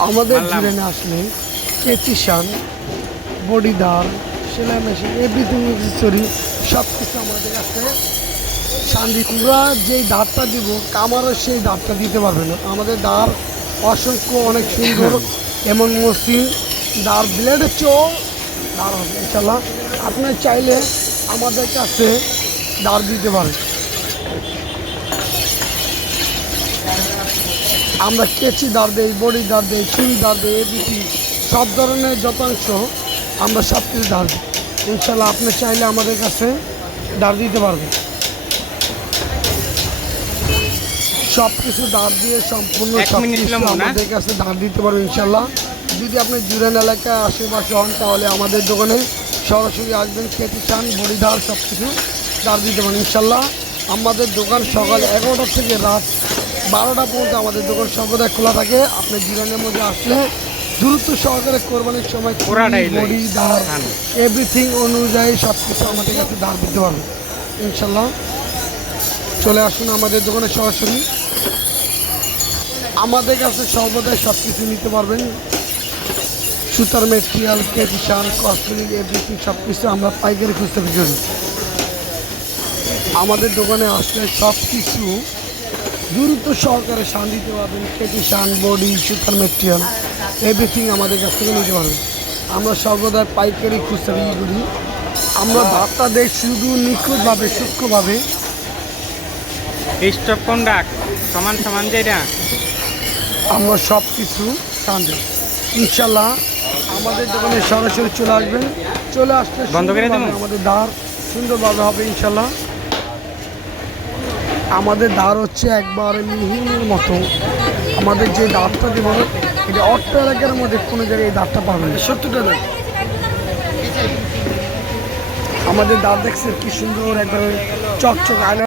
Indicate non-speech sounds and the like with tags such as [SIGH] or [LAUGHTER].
আমাদের। জিরেনে আসলে কেচিশান বডিদার সেলাই মেশিন এভরিথিং এক্সেসরি সব কিছু আমাদের কাছে শান্তি আমরা যেই দাঁতটা দিব কামারও সেই দাঁতটা দিতে পারবে না। আমাদের দাঁড় অসংখ্য অনেক সুন্দর [COUGHS] এমন মসৃণ দাঁড় ব্লেডের চেয়েও দাঁড় হবে ইনশাল্লাহ আপনি চাইলে আমাদের কাছে দাঁড় দিতে পারেন। আমরা কেচি দাঁড় দেই বডি দাঁড় দেই চুরি দাঁড় দেই এবিটি সব ধরনের যতাংশ আমরা সব কিছু দাঁড় দিই। ইনশাল্লাহ আপনি চাইলে আমাদের কাছে দাঁড় দিতে পারবেন। সব কিছু দাঁড় দিয়ে সম্পূর্ণ সব কিছু আমাদের কাছে দাঁড় দিতে পারবেন ইনশাল্লাহ। যদি আপনি জুরেন এলাকায় আশেপাশে হন তাহলে আমাদের দোকানে সরাসরি আসবেন খেতে চান বড়িধার সব কিছু দাঁড় দিতে পারেন ইনশাল্লাহ। আমাদের দোকান সকাল এগারোটা থেকে রাত বারোটা পর্যন্ত আমাদের দোকান সর্বদা খোলা থাকে। আপনি জিরানের মধ্যে আসলে দ্রুত সহকারে কোরবানির সময় লই। বড়ি দাঁড় হ্যাঁ। এভরিথিং অনুযায়ী সব কিছু আমাদের কাছে দাঁড় দিতে পারবেন ইনশাল্লাহ চলে আসুন আমাদের দোকানে সরাসরি। আমাদের কাছে সর্বদাই সব কিছু নিতে পারবেন। সুতার মেটেরিয়াল কেটিশান কসমেটিক এভরিথিং সব কিছু আমরা পাইকারি খুঁজতে পারি আমাদের দোকানে আসলে সব কিছু দ্রুত সহকারে শান দিতে পারবেন। কেটিশান বডি সুতার মেটেরিয়াল এভরিথিং আমাদের কাছ থেকে নিতে পারবেন। আমরা সর্বদা পাইকারি খুঁজতে বিক্রি করি। আমরা ধাপটা দেই শুধু নিখুঁতভাবে সূক্ষ্মভাবে। স্টপ কোন ডাক? সমান সমান আমরা সব কিছু শান্তি ইনশাল্লাহ আমাদের দোকানে সরাসরি চলে আসবেন। চলে আসতে বন্ধ করে আমাদের দ্বার সুন্দরভাবে হবে ইনশাল্লাহ আমাদের দ্বার হচ্ছে একবার মিহিনের মতো। আমাদের যে দাঁতটা দেবো এটা অর্থ এলাকার মধ্যে কোনো জায়গায় এই দাঁতটা পাবেন না। সত্যটা আমাদের দাঁত দেখছে কি সুন্দর একবার চকচক আয়না।